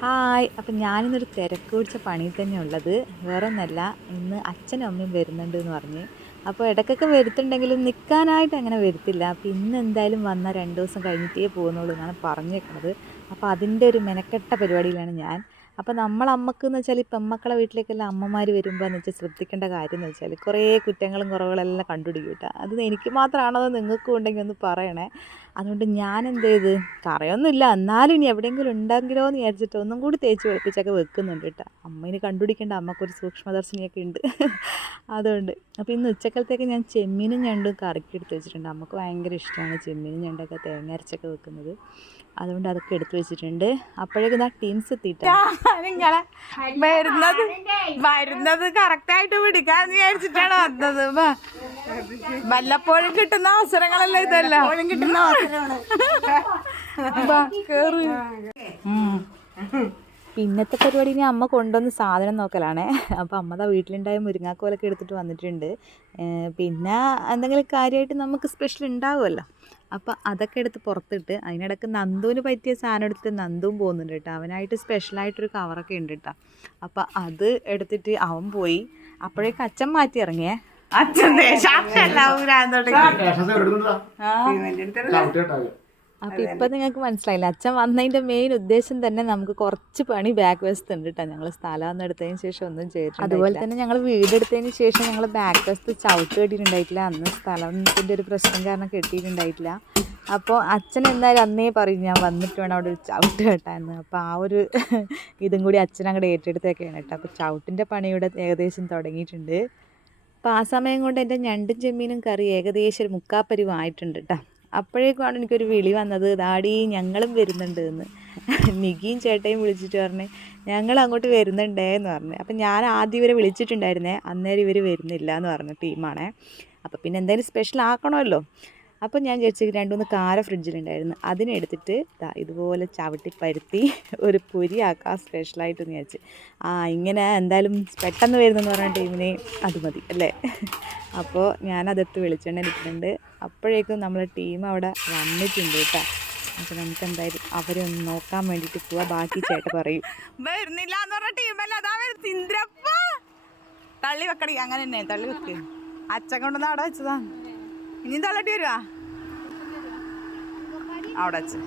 Hi. അപ്പം ഞാനിന്നൊരു തിരക്ക് പിടിച്ച പണിയിൽ തന്നെ ഉള്ളത്. വേറൊന്നല്ല, ഇന്ന് അച്ഛനും അമ്മയും വരുന്നുണ്ട് എന്ന് പറഞ്ഞ്. അപ്പോൾ ഇടയ്ക്കൊക്കെ വരുത്തുണ്ടെങ്കിലും നിൽക്കാനായിട്ട് അങ്ങനെ വരുത്തില്ല. അപ്പോൾ ഇന്ന് എന്തായാലും വന്നാൽ 2 ദിവസം കഴിഞ്ഞിട്ടേ പോകുന്നുള്ളൂ എന്നാണ് പറഞ്ഞേക്കുന്നത്. അപ്പോൾ അതിൻ്റെ ഒരു മെനക്കെട്ട പരിപാടിയിലാണ് ഞാൻ. അപ്പോൾ അമ്മക്കെന്ന് വെച്ചാൽ ഈ പെമ്മക്കളെ വീട്ടിലേക്കെല്ലാം അമ്മമാർ വരുമ്പോൾ എന്ന് വെച്ചാൽ ശ്രദ്ധിക്കേണ്ട കാര്യം എന്ന് വെച്ചാൽ കുറേ കുറ്റങ്ങളും കുറവുകളെല്ലാം കണ്ടുപിടിക്കും കേട്ടോ. അത് എനിക്ക് മാത്രമാണോ അതോ നിങ്ങൾക്കും ഉണ്ടെങ്കിൽ ഒന്ന് പറയണേ. അതുകൊണ്ട് ഞാൻ എന്ത് ചെയ്ത്, കറയൊന്നുമില്ല എന്നാലും ഇനി എവിടെയെങ്കിലും ഉണ്ടെങ്കിലോ എന്ന് വിചാരിച്ചിട്ട് ഒന്നും കൂടി തേച്ച് വെളുപ്പിച്ചൊക്കെ വെക്കുന്നുണ്ട് കേട്ടോ. അമ്മ ഇനി കണ്ടുപിടിക്കേണ്ട, അമ്മക്കൊരു സൂക്ഷ്മദർശിനിയൊക്കെ ഉണ്ട്. അതുകൊണ്ട് അപ്പോൾ ഇന്ന് ഉച്ചക്കലത്തേക്ക് ഞാൻ ചെമ്മീനും ഞണ്ടും കറിക്ക് എടുത്ത് വെച്ചിട്ടുണ്ട്. അമ്മക്ക് ഭയങ്കര ഇഷ്ടമാണ് ചെമ്മീനും ഞണ്ടൊക്കെ തേങ്ങ അരച്ചൊക്കെ വെക്കുന്നത്. അതുകൊണ്ട് അതൊക്കെ എടുത്ത് വെച്ചിട്ടുണ്ട്. അപ്പോഴേക്കും ആ ടീംസ് എത്തിയിട്ടാ വരുന്നത് കറക്റ്റായിട്ട് പിടിക്കാന്ന് വിചാരിച്ചിട്ടാണ് വന്നത്. വല്ലപ്പോഴും കിട്ടുന്ന അവസരങ്ങളല്ലേ ഇതല്ല, കിട്ടുന്ന അവസരമാണ്. പിന്നത്തെ പരിപാടി ഇനി അമ്മ കൊണ്ടുവന്ന് സാധനം നോക്കലാണേ. അപ്പോൾ അമ്മ വീട്ടിലുണ്ടായ മുരിങ്ങാക്കോലൊക്കെ എടുത്തിട്ട് വന്നിട്ടുണ്ട്. പിന്നെ എന്തെങ്കിലും കാര്യമായിട്ട് നമുക്ക് സ്പെഷ്യൽ ഉണ്ടാവുമല്ലോ, അപ്പോൾ അതൊക്കെ എടുത്ത് പുറത്തിട്ട് അതിനിടയ്ക്ക് നന്ദുവിന് പറ്റിയ സാധനം എടുത്തിട്ട് നന്ദുവും പോകുന്നുണ്ട് കേട്ടോ. അവനായിട്ട് സ്പെഷ്യലായിട്ടൊരു കവറൊക്കെ ഉണ്ട് കേട്ടോ. അപ്പോൾ അത് എടുത്തിട്ട് അവൻ പോയി. അപ്പോഴേക്കും അച്ഛൻ മാറ്റി ഇറങ്ങിയേ. അച്ഛൻ അപ്പോൾ ഇപ്പം നിങ്ങൾക്ക് മനസ്സിലായില്ല, അച്ഛൻ വന്നതിൻ്റെ മെയിൻ ഉദ്ദേശം തന്നെ നമുക്ക് കുറച്ച് പണി ബാക്ക് വശത്ത് ഉണ്ട് കേട്ടോ. ഞങ്ങൾ സ്ഥലം ഒന്നും എടുത്തതിന് ശേഷം ഒന്നും ചെയ്തിട്ടില്ല. അതുപോലെ തന്നെ ഞങ്ങൾ വീടെടുത്തതിന് ശേഷം ഞങ്ങൾ ബാക്ക് വശത്ത് ചവിട്ട് കെട്ടിയിട്ടുണ്ടായിട്ടില്ല. അന്ന് സ്ഥലത്തിൻ്റെ ഒരു പ്രശ്നം കാരണം കെട്ടിയിട്ടുണ്ടായിട്ടില്ല. അപ്പോൾ അച്ഛൻ എന്തായാലും അന്നേ പറയും ഞാൻ വന്നിട്ട് വേണം അവിടെ ഒരു ചവിട്ട് കെട്ടാമെന്ന്. അപ്പോൾ ആ ഒരു ഇതും കൂടി അച്ഛൻ അങ്ങോട്ട് ഏറ്റെടുത്തൊക്കെയാണ് കേട്ടോ. അപ്പോൾ ചവിട്ടിൻ്റെ പണിയുടെ ഏകദേശം തുടങ്ങിയിട്ടുണ്ട്. അപ്പോൾ ആ സമയം കൊണ്ട് എൻ്റെ ഞണ്ടും ചെമ്മീനും കറി ഏകദേശം ഒരു മുക്കാപ്പരിവായിട്ടുണ്ട് കേട്ടോ. അപ്പോഴേക്കുമാണ് എനിക്കൊരു വിളി വന്നത്, ദാടി ഞങ്ങളും വരുന്നുണ്ട് എന്ന്. നികിയും ചേട്ടയും വിളിച്ചിട്ട് പറഞ്ഞ് ഞങ്ങൾ അങ്ങോട്ട് വരുന്നുണ്ടേ എന്ന് പറഞ്ഞു. അപ്പം ഞാൻ ആദ്യം ഇവരെ വിളിച്ചിട്ടുണ്ടായിരുന്നേ, അന്നേരം ഇവർ വരുന്നില്ല എന്ന് പറഞ്ഞ ടീമാണേ. അപ്പോൾ പിന്നെ എന്തെങ്കിലും സ്പെഷ്യൽ ആക്കണമല്ലോ. അപ്പോൾ ഞാൻ വിചാരിച്ചു 2-3 കാര ഫ്രിഡ്ജിലുണ്ടായിരുന്നു, അതിനെടുത്തിട്ട് ഇതുപോലെ ചവിട്ടി പരുത്തി ഒരു പൊരിയാക്കാം സ്പെഷ്യലായിട്ടെന്ന് വിചാരിച്ച്. ഇങ്ങനെ എന്തായാലും പെട്ടെന്ന് വരുന്നെന്ന് പറഞ്ഞ ടീമിന് അത് മതി അല്ലേ. അപ്പോൾ ഞാനതെടുത്ത് വെളിച്ചെണ്ണ ഇട്ടിട്ടുണ്ട്. അപ്പോഴേക്കും നമ്മളെ ടീം അവിടെ വന്നിട്ടുണ്ട് കേട്ടോ. അപ്പോൾ നമുക്ക് എന്തായാലും അവരെ ഒന്ന് നോക്കാൻ വേണ്ടിയിട്ട് പോവാം. ബാക്കി ചേട്ടൻ പറയും. വരുന്നില്ല എന്ന് പറഞ്ഞ ടീമല്ല, തള്ളി വെക്കടി. അങ്ങനെ തന്നെ തള്ളി വെക്ക്. അച്ഛൻ കൊണ്ടുവന്ന് അവിടെ വെച്ചതാ, ഇനിയും തള്ളട്ടി വരുവാ അവിടെ വെച്ച്.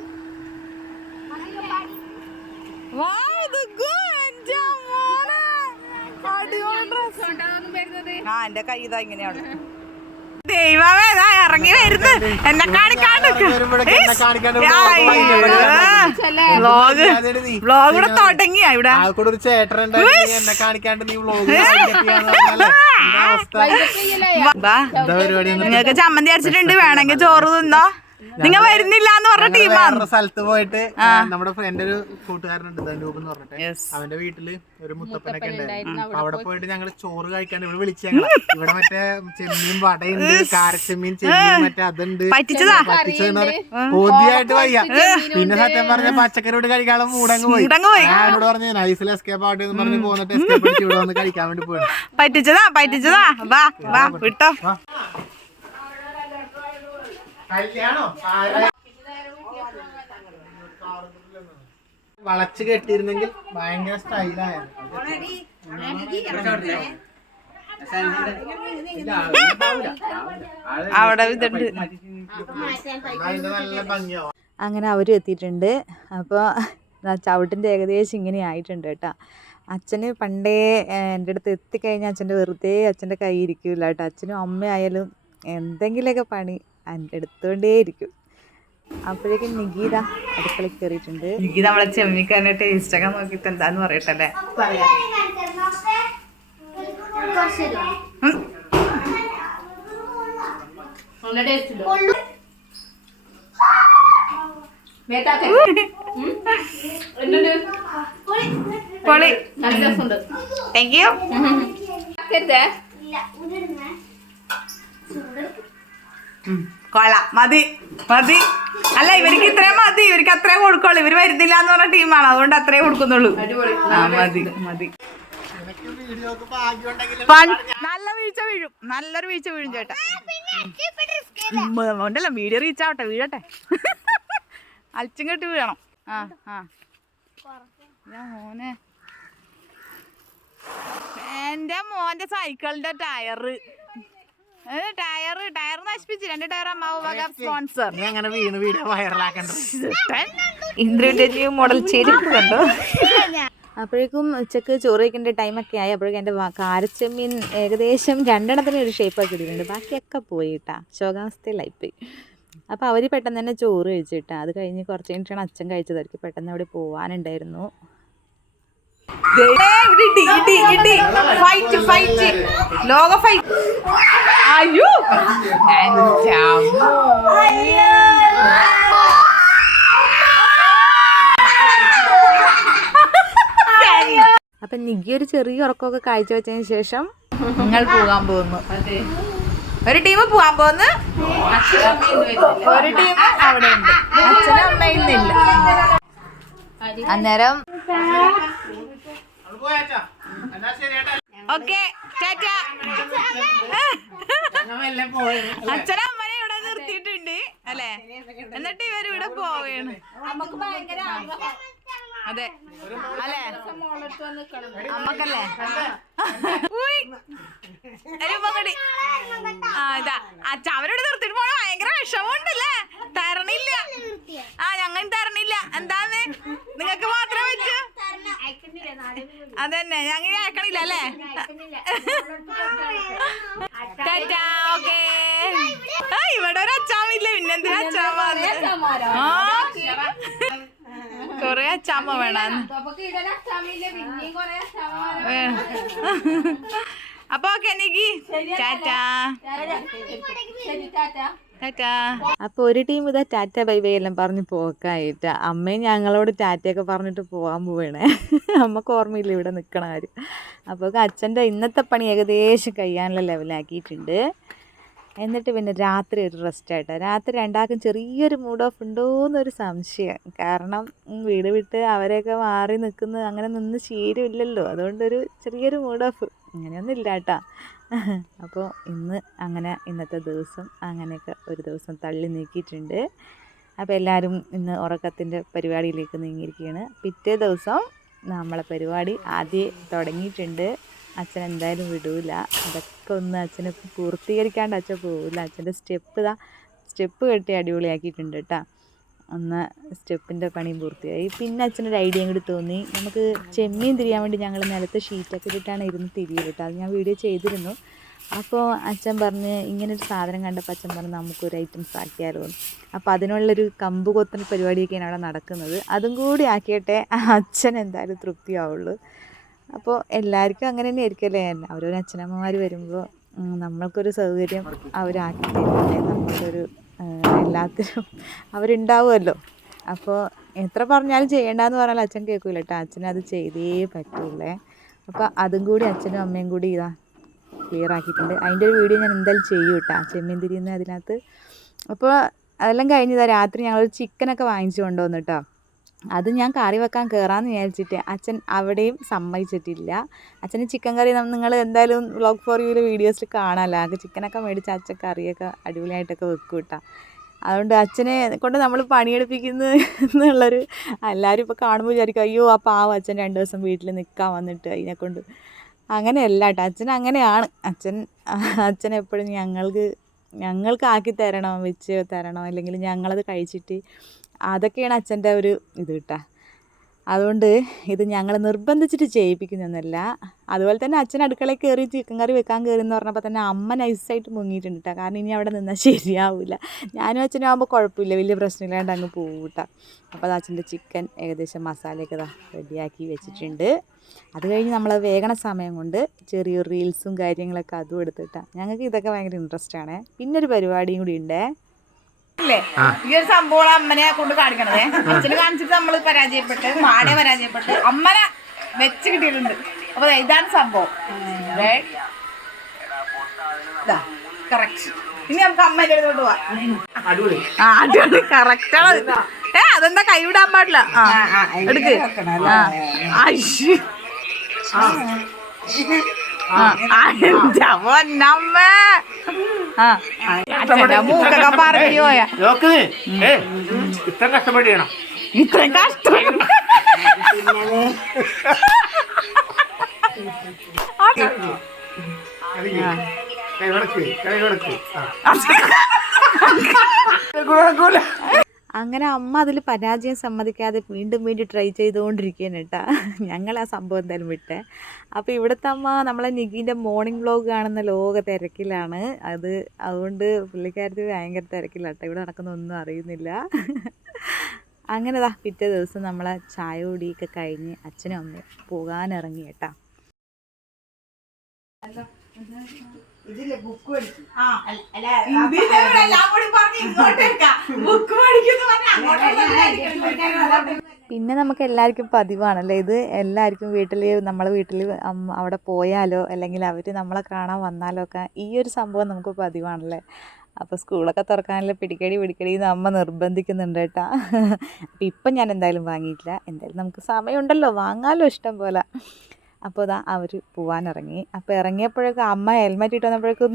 എന്റെ കൈ ഇതാ ഇങ്ങനെയാണ്. ദൈവമേ ഇറങ്ങി വരുന്നു എന്നെ വ്ളോഗ് ഇവിടെ തുടങ്ങിയ ഇവിടെ നിങ്ങൾക്ക് ചമ്മന്തി അരച്ചിട്ടുണ്ട്, വേണമെങ്കിൽ ചോറ് തിന്നോ. നിങ്ങൾ വരുന്നില്ല എന്ന് പറഞ്ഞ ടീമാണ്. സ്ഥലത്ത് പോയിട്ട് നമ്മുടെ ഫ്രണ്ട് ഒരു കൂട്ടുകാരനുണ്ട് ധനൂപ് എന്ന് പറഞ്ഞിട്ട്, അവന്റെ വീട്ടില് ഒരു മുത്തപ്പനൊക്കെ ഉണ്ടായിരുന്നു. അവിടെ പോയിട്ട് ഞങ്ങള് ചോറ് കഴിക്കാണ്ട് ഇവിടെ വിളിച്ചു. ഇവിടെ മറ്റേ ചെമ്മീൻ വടയുണ്ട്, കാരച്ചെമ്മീൻ ചെമ്മീൻ മറ്റേ അതുണ്ട്. പറ്റിച്ചതെന്ന് കൊതിയായിട്ട് വയ്യ. പിന്നെ സത്യം പറഞ്ഞ പച്ചക്കറിയോട് കഴിക്കാനുള്ള മൂടങ്ങ് പോയി. ഞാനോട് പറഞ്ഞു നൈസിൽ എസ്കേപ്പ് ആവട്ടെ എന്ന് പറഞ്ഞ് പോന്നിട്ട് എസ്കേപ്പ് അടിച്ച് ഇവിടെ വന്ന് കഴിക്കാൻ വേണ്ടി പോയി. പറ്റിച്ചതാ വാ വാ വിട്ടോ. വളച്ച് കെട്ടിയിരുന്നെങ്കിൽ ഭയങ്കര സ്റ്റൈലായിരുന്നു. അവിടെ ഇതുണ്ട്. നല്ല ഭംഗിയാവും. അങ്ങനെ അവരും എത്തിയിട്ടുണ്ട്. അപ്പോൾ ചവിട്ടിൻ്റെ ഏകദേശം ഇങ്ങനെ ആയിട്ടുണ്ട് കേട്ടോ. അച്ഛന് പണ്ടേ എൻ്റെ അടുത്ത് എത്തിക്കഴിഞ്ഞാൽ അച്ഛൻ്റെ വെറുതെ അച്ഛൻ്റെ കൈ ഇരിക്കില്ല കേട്ടോ. അച്ഛനും അമ്മയായാലും എന്തെങ്കിലുമൊക്കെ പണി എൻ്റെ എടുത്തുകൊണ്ടേ ഇരിക്കും. അപ്പോഴേക്കും നിഗീത അടുക്കളയിൽ കയറിയിട്ടുണ്ട്. നിഗീത നമ്മളെ ചെമ്മിക്കാരൻ്റെ ടേസ്റ്റൊക്കെ നോക്കിയിട്ട് എന്താന്ന് പറയട്ടല്ലേ. പൊളി. Thank you. കൊള്ള മതി മതി. അല്ല ഇവർക്ക് ഇത്രയും മതി, ഇവർക്ക് അത്രയും കൊടുക്കുള്ളൂ. ഇവര് വരുന്നില്ല എന്ന് പറഞ്ഞ ടീമാണ്, അതുകൊണ്ട് അത്രയും കൊടുക്കുന്നുള്ളൂ. മതി മതി. നല്ല വീഴ്ച വീഴും, നല്ലൊരു വീഴ്ച വീഴും ചേട്ടാ. ഉണ്ടല്ലോ വീഡിയോ റീച്ച് ആവട്ടെ, വീഴട്ടെ. അൽച്ചും കെട്ടി വീഴണം. മോനെ എന്റെ മോന്റെ സൈക്കിളിന്റെ ടയറ് ടയർ നശിപ്പിച്ചു. 2 ടയർ അമ്മാവ് സ്പോൺസർ. അങ്ങനെ വീണ് വീഡിയോ വൈറലാക്കണ്ട. ഇന്ദ്രന്റെ ന്യൂ മോഡൽ ചെരുപ്പ് കണ്ടോ. അപ്പോഴേക്കും ഉച്ചക്ക് ചോറ് വയ്ക്കേണ്ട ടൈമൊക്കെ ആയി. അപ്പോഴേക്കും എൻ്റെ കാരച്ചെമ്മീൻ ഏകദേശം 2 ഒരു ഷേപ്പൊക്കെ ഇട്ടിട്ടുണ്ട്. ബാക്കിയൊക്കെ പോയിട്ടാ, ശോകാവസ്ഥയിലായിപ്പോയി. അപ്പോൾ അവർ പെട്ടെന്ന് തന്നെ ചോറ് കഴിച്ചിട്ടാ. അത് കഴിഞ്ഞ് കുറച്ച് കഴിഞ്ഞിട്ടാണ് അച്ഛൻ കഴിച്ചത്. അവർക്ക് പെട്ടെന്ന് അവിടെ പോകാനുണ്ടായിരുന്നു. ലോക ഫൈറ്റ്. അയ്യോ അപ്പം നിഗി ഒരു ചെറിയ ഉറക്കമൊക്കെ കാഴ്ച വെച്ചതിന് ശേഷം നിങ്ങൾ പോകാൻ പോകുന്നു. ഒരു ടീം പോകാൻ പോകുന്നു, ഒരു ടീം അവിടെ ഉണ്ട്. അച്ഛനും അമ്മയിന്നില്ല. അന്നേരം ഓക്കെ ടാറ്റാ. അച്ഛനും അമ്മനെ ഇവിടെ നിർത്തിയിട്ടുണ്ട് അല്ലേ, എന്നിട്ട് ഇവർ ഇവിടെ പോവുകയാണ്. അതെ അല്ലേ, അമ്മക്കല്ലേ ഇതാ അച്ഛ അവരോട് നിർത്തിട്ട് പോണ ഭയങ്കര വിഷമമുണ്ടല്ലേ. തരണില്ല. ഞങ്ങൾ തരണില്ല. എന്താന്ന് നിങ്ങക്ക് മാത്രമേ പറ്റൂ. അതന്നെ ഞങ്ങൾ അയക്കണില്ല അല്ലേ. ഓക്കേ. ഇവിടെ ഒരു അച്ചാമില്ല, പിന്നെന്തിനാ അച്ചാമ്മ? കൊറേ അച്ചാമ്മ വേണം. അപ്പൊ ഓക്കെ നിക്കി ടാറ്റാ. അപ്പോൾ ഒരു ടീം ഇതാ ടാറ്റ ബൈ ബൈ എല്ലാം പറഞ്ഞ് പോക്കായിട്ട് അമ്മയും ഞങ്ങളോട് ടാറ്റയൊക്കെ പറഞ്ഞിട്ട് പോകാൻ പോവുകയാണ്. അമ്മക്ക് ഓർമ്മയില്ല ഇവിടെ നിൽക്കണ കാര്യം. അപ്പോൾ അച്ഛൻ്റെ ഇന്നത്തെ പണി ഏകദേശം കഴിയാനുള്ള ലെവലാക്കിയിട്ടുണ്ട്. എന്നിട്ട് പിന്നെ രാത്രി ഒരു റെസ്റ്റായിട്ട്. രാത്രി രണ്ടാൾക്കും ചെറിയൊരു മൂഡ് ഓഫ് ഉണ്ടോയെന്നൊരു സംശയം. കാരണം വീട് വിട്ട് അവരെയൊക്കെ മാറി നിൽക്കുന്നത് അങ്ങനെ നിന്ന് ശീലമില്ലല്ലോ. അതുകൊണ്ടൊരു ചെറിയൊരു മൂഡ് ഓഫ് അങ്ങനെയൊന്നും ഇല്ല കേട്ടോ. അപ്പോൾ അങ്ങനെ ഇന്നത്തെ ദിവസം അങ്ങനെയൊക്കെ ഒരു ദിവസം തള്ളി നീക്കിയിട്ടുണ്ട്. അപ്പോൾ എല്ലാവരും ഇന്ന് ഉറക്കത്തിൻ്റെ പരിപാടിയിലേക്ക് നീങ്ങിയിരിക്കുകയാണ്. പിറ്റേ ദിവസം നമ്മളെ പരിപാടി ആദ്യം തുടങ്ങിയിട്ടുണ്ട്. അച്ഛൻ എന്തായാലും വിടൂല. അതൊക്കെ അച്ഛനെ പൂർത്തീകരിക്കാണ്ട് അച്ഛൻ പോവില്ല. അച്ഛൻ്റെ സ്റ്റെപ്പ് കെട്ടി അടിപൊളിയാക്കിയിട്ടുണ്ട് കേട്ടോ. സ്റ്റെപ്പിൻ്റെ പണിയും പൂർത്തിയായി. പിന്നെ അച്ഛനൊരു ഐഡിയയും കൂടി തോന്നി. നമുക്ക് ചെമ്മീൻ തിരിയാൻ വേണ്ടി ഞങ്ങൾ നിലത്ത് ഷീറ്റൊക്കെ ഇട്ടിട്ടാണ് ഇരുന്ന് തിരിയത് കേട്ടോ. അത് ഞാൻ വീഡിയോ ചെയ്തിരുന്നു. അപ്പോൾ അച്ഛൻ പറഞ്ഞ് ഇങ്ങനൊരു സാധനം കണ്ടപ്പോൾ അച്ഛൻ പറഞ്ഞ് നമുക്കൊരു ഐറ്റംസ് ആക്കിയാലോ. അപ്പോൾ അതിനുള്ളൊരു കമ്പ് കൊത്തൽ പരിപാടിയൊക്കെയാണ് അവിടെ നടക്കുന്നത്. അതും കൂടി ആക്കിയിട്ടെ അച്ഛൻ എന്തായാലും തൃപ്തിയാവുള്ളൂ. അപ്പോൾ എല്ലാവർക്കും അങ്ങനെ തന്നെ ആയിരിക്കുമല്ലേ. ഓരോരോ അച്ഛനമ്മമാർ വരുമ്പോൾ നമ്മൾക്കൊരു സൗകര്യം അവരാക്കി തരുന്നില്ലേ. നമ്മൾക്കൊരു എല്ലാത്തിനും അവരുണ്ടാവുമല്ലോ. അപ്പോൾ എത്ര പറഞ്ഞാലും ചെയ്യേണ്ടെന്ന് പറഞ്ഞാൽ അച്ഛൻ കേൾക്കില്ല കേട്ടോ. അച്ഛനത് ചെയ്തേ പറ്റുള്ളേ. അപ്പോൾ അതും കൂടി അച്ഛനും അമ്മയും കൂടി ക്ലിയർ ആക്കിയിട്ടുണ്ട്. അതിൻ്റെ ഒരു വീഡിയോ ഞാൻ എന്തായാലും ചെയ്യും കേട്ടോ, ചെമ്മീൻ തിരിയുന്ന അതിനകത്ത്. അപ്പോൾ അതെല്ലാം കഴിഞ്ഞതാ രാത്രി ഞങ്ങളൊരു ചിക്കനൊക്കെ വാങ്ങിച്ചു കൊണ്ടുവന്നു കേട്ടോ. അത് ഞാൻ കറി വെക്കാൻ കയറാമെന്ന് വിചാരിച്ചിട്ട് അച്ഛൻ അവിടെയും സമ്മതിച്ചിട്ടില്ല. അച്ഛന് ചിക്കൻ കറി നിങ്ങൾ എന്തായാലും വ്ളോഗ് ഫോർ യുവിലെ വീഡിയോസിൽ കാണാമല്ലോ. അത് ചിക്കനൊക്കെ മേടിച്ച് അച്ഛൻ കറിയൊക്കെ അടിപൊളിയായിട്ടൊക്കെ വെക്കും കേട്ടോ. അതുകൊണ്ട് അച്ഛനെ കൊണ്ട് നമ്മൾ പണിയെടുപ്പിക്കുന്നു എന്നുള്ളൊരു എല്ലാവരും ഇപ്പോൾ കാണുമ്പോൾ വിചാരിക്കും അയ്യോ ആ പാവം അച്ഛൻ 2 ദിവസം വീട്ടിൽ നിൽക്കാൻ വന്നിട്ട് അതിനെക്കൊണ്ട്. അങ്ങനെയല്ല കേട്ടോ, അച്ഛൻ അങ്ങനെയാണ്. അച്ഛൻ എപ്പോഴും ഞങ്ങൾക്ക് ആക്കി തരണം, വെച്ച് തരണം, അല്ലെങ്കിൽ ഞങ്ങളത് കഴിച്ചിട്ട് അതൊക്കെയാണ് അച്ഛൻ്റെ ഒരു ഇത് കേട്ടോ. അതുകൊണ്ട് ഇത് ഞങ്ങൾ നിർബന്ധിച്ചിട്ട് ചെയ്യിപ്പിക്കുന്നൊന്നുമല്ല. അതുപോലെ തന്നെ അച്ഛൻ അടുക്കളയിൽ കയറി ചിക്കൻ കറി വെക്കാൻ കയറി എന്ന് പറഞ്ഞപ്പോൾ തന്നെ അമ്മ നൈസായിട്ട് മുങ്ങിയിട്ടുണ്ട് കേട്ടോ. കാരണം ഇനി അവിടെ നിന്നാൽ ശരിയാവില്ല. ഞാനും അച്ഛനും ആകുമ്പോൾ കുഴപ്പമില്ല, വലിയ പ്രശ്നമില്ലാണ്ട് അങ്ങ് പോകും കേട്ടോ. അപ്പോൾ അത് അച്ഛൻ്റെ ചിക്കൻ ഏകദേശം മസാലയൊക്കെ റെഡിയാക്കി വെച്ചിട്ടുണ്ട്. അത് കഴിഞ്ഞ് നമ്മൾ വേഗണ സമയം കൊണ്ട് ചെറിയൊരു റീൽസും കാര്യങ്ങളൊക്കെ അതും എടുത്തിട്ടാണ്. ഞങ്ങൾക്ക് ഇതൊക്കെ ഭയങ്കര ഇൻട്രസ്റ്റാണ്. പിന്നൊരു പരിപാടിയും കൂടി ഉണ്ടേ. ഈ ഒരു സംഭവം അമ്മനെ കൊണ്ട് കാണിക്കണതേ. അച്ഛന് കാണിച്ചിട്ട് നമ്മൾ പരാജയപ്പെട്ട് പാടെ പരാജയപ്പെട്ട് അമ്മനെ വെച്ച് കിട്ടിയിട്ടുണ്ട്. അപ്പൊ ഇതാണ് സംഭവം. കറക്റ്റ്. ഇനി നമുക്ക് അമ്മേന്റെ അടുത്തോട്ട് പോവാം. അടിപൊളി കറക്റ്റാണ്. അതെന്താ കൈ വിടാൻ പാടില്ല. എടുക്ക്. മൂക്കൊക്കെ പറഞ്ഞു പോയാ ഇത്ര കഷ്ടപ്പെട്ട് ഇത്രയും കഷ്ടം അങ്ങനെ അമ്മ അതിൽ പരാജയം സമ്മതിക്കാതെ വീണ്ടും വീണ്ടും ട്രൈ ചെയ്തുകൊണ്ടിരിക്കുകയാണ് കേട്ടോ. ഞങ്ങൾ ആ സംഭവം എന്തായാലും വിട്ടേ. അപ്പോൾ ഇവിടുത്തെ അമ്മ നമ്മളെ നിഗീൻ്റെ മോർണിംഗ് വ്ലോഗ് കാണുന്ന ലോക തിരക്കിലാണ്. അതുകൊണ്ട് പുള്ളിക്കാരത്തി ഭയങ്കര തിരക്കില്ല കേട്ടോ. ഇവിടെ നടക്കുന്ന ഒന്നും അറിയുന്നില്ല. അങ്ങനെ പിറ്റേ ദിവസം നമ്മളെ ചായ കുടിയൊക്കെ കഴിഞ്ഞ് അച്ഛനും അമ്മയും പോകാനിറങ്ങി കേട്ടോ. പിന്നെ നമുക്ക് എല്ലാവർക്കും പതിവാണല്ലേ ഇത്. എല്ലാവർക്കും വീട്ടിൽ നമ്മളെ വീട്ടിൽ അവിടെ പോയാലോ അല്ലെങ്കിൽ അവർ നമ്മളെ കാണാൻ വന്നാലോ ഒക്കെ ഈ ഒരു സംഭവം നമുക്ക് പതിവാണല്ലേ. അപ്പോൾ സ്കൂളൊക്കെ തുറക്കാനുള്ള പിടിക്കടി എന്ന് അമ്മ നിർബന്ധിക്കുന്നുണ്ട് കേട്ടോ. അപ്പം ഇപ്പം ഞാൻ എന്തായാലും വാങ്ങിയിട്ടില്ല. എന്തായാലും നമുക്ക് സമയമുണ്ടല്ലോ, വാങ്ങാമല്ലോ ഇഷ്ടം പോലെ. അപ്പോൾ അവർ പോവാനിറങ്ങി. അപ്പോൾ ഇറങ്ങിയപ്പോഴേക്കും അമ്മ ഹെൽമെറ്റ് ഇട്ട് വന്നപ്പോഴേക്കും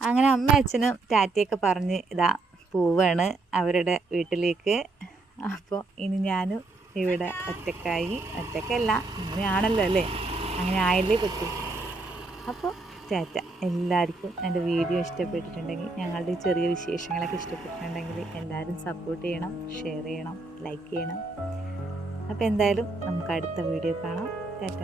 അങ്ങനെ അമ്മ അച്ഛനും ടാറ്റയൊക്കെ പറഞ്ഞ് പോവാണ് അവരുടെ വീട്ടിലേക്ക്. അപ്പോൾ ഇനി ഞാനും ഇവിടെ ഒറ്റക്കല്ല, അങ്ങനെയാണല്ലോ അല്ലേ, അങ്ങനെ ആയല്ലേ പറ്റൂ. അപ്പോൾ ടാറ്റ. എല്ലാവർക്കും എൻ്റെ വീഡിയോ ഇഷ്ടപ്പെട്ടിട്ടുണ്ടെങ്കിൽ, ഞങ്ങളുടെ ചെറിയ വിശേഷങ്ങളൊക്കെ ഇഷ്ടപ്പെട്ടിട്ടുണ്ടെങ്കിൽ എല്ലാവരും സപ്പോർട്ട് ചെയ്യണം, ഷെയർ ചെയ്യണം, ലൈക്ക് ചെയ്യണം. അപ്പോൾ എന്തായാലും നമുക്ക് അടുത്ത വീഡിയോ കാണാം. ടാറ്റ.